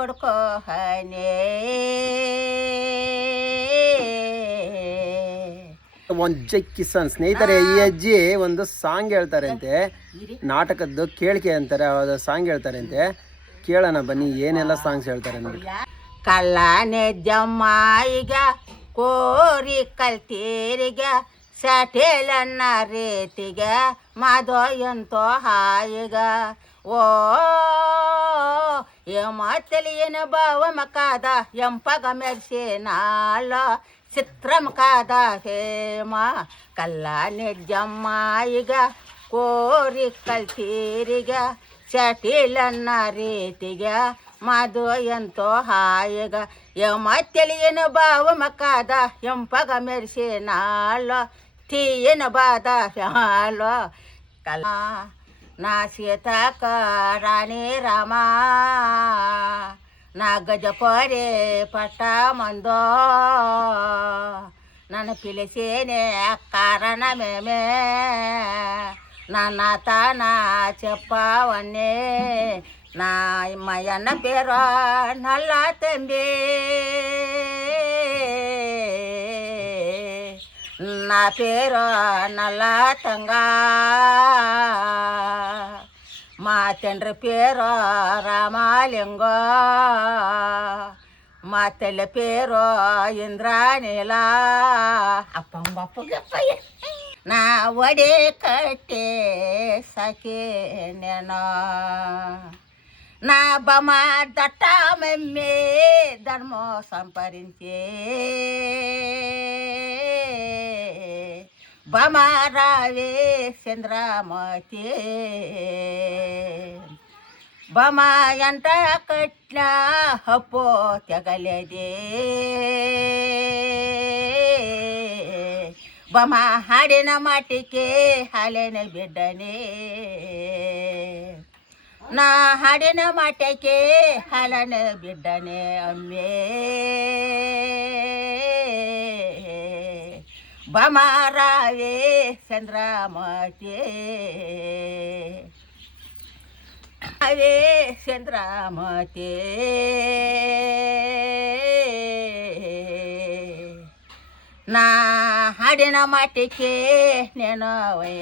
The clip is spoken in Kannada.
ಪಡ್ಕೋ ಹನೇ ಒಂದು ಕಿಸನ್ ಸ್ನೇಹಿತರೆ, ಈ ಅಜ್ಜಿ ಒಂದು ಸಾಂಗ್ ಹೇಳ್ತಾರೆ ಅಂತೆ, ನಾಟಕದ್ದು ಕೇಳಿಕೆ ಅಂತಾರೆ, ಸಾಂಗ್ ಹೇಳ್ತಾರೆ ಅಂತೆ. ಕೇಳೋಣ ಬನ್ನಿ ಏನೆಲ್ಲ ಸಾಂಗ್ಸ್ ಹೇಳ್ತಾರೆ ನೋಡಿ. ಕಲ್ಲಾನೆ ಜಮ್ಮಾಯಿಗ ಕೋರಿ ಕಲ್ತೀರಿಗ ಸಟೇಲನ್ನ ರೇತಿಗ ಮಾದೋ ಎಂತೋ ಹಾಯಿಗ ಓ ಏನ ಬಾವ ಮಕಾದ ಎಂಪಗ ಮೆರ್ಸೆ ನಾಳ ಚಿತ್ರಮಕಾದ ಹೇಮ ಕಲ್ಲಾನೆ ಜಮ್ಮಾಯಿಗ ಕೋರಿ ಕಲ್ತೀರಿಗ ಸಟೇಲನ್ನ ರೇತಿಗ ಮಾದು ಎಂತೋ ಹಾಯಿಗ ಮತ್ತಲಿಯನ ಬಾವ ಮಕಾದ ಎಂಪಗ ಮೆರ್ಸೆ ನಾಳ ತೀಯನ ಬಾದ ಹಾಲೋ ಕಲ ನಾ ಸೀತಾಕ ರಾಣಿ ರಾಮ ನಾ ಗಜಪರೆ ಪಟ್ಟ ಮಂದೋ ನನ್ನ ಪಿಲಿಸೇನೆ ಕಾರಣ ಮೇಮೆ ನನ್ನ ತಾನ చెప్పవన్నే నా మయన్న పేరు నల్ల తంబి నా పేరు నల్ల తంగ మా తండ్రి పేరు రామలింగ మా తల్లి పేరు ఇంద్రానీల అప్పంబప్పగప్పయ్య ನಾ ಒಡೆ ಕಟ್ಟೆ ಸಾಕೆ ನೆನೋ నా బమ దట్ట మెమ్మే ధర్మో సంపరించే బమ రావే చంద్రమతి బమ ఎంట కట్ల హప్పో తెగలేదే ಬಮ ಹಾಡಿನ ಮಾಟಿಕೆ ಹಾಲಿನ ಬಿಡ್ಡನೆ ನಾ ಹಾಡಿನ ಮಾಟಕ್ಕೆ ಹಾಲನ ಬಿಡ್ಡನೆ ಅಮ್ಮೆ ಬಮ ರಾವೇ ಚಂದ್ರಮತಿ ಅವೇ ಚಂದ್ರಮತಿ ನಾ ಹಾಡಿನ ಮಾಟಿಕೆ ನೆನವೇ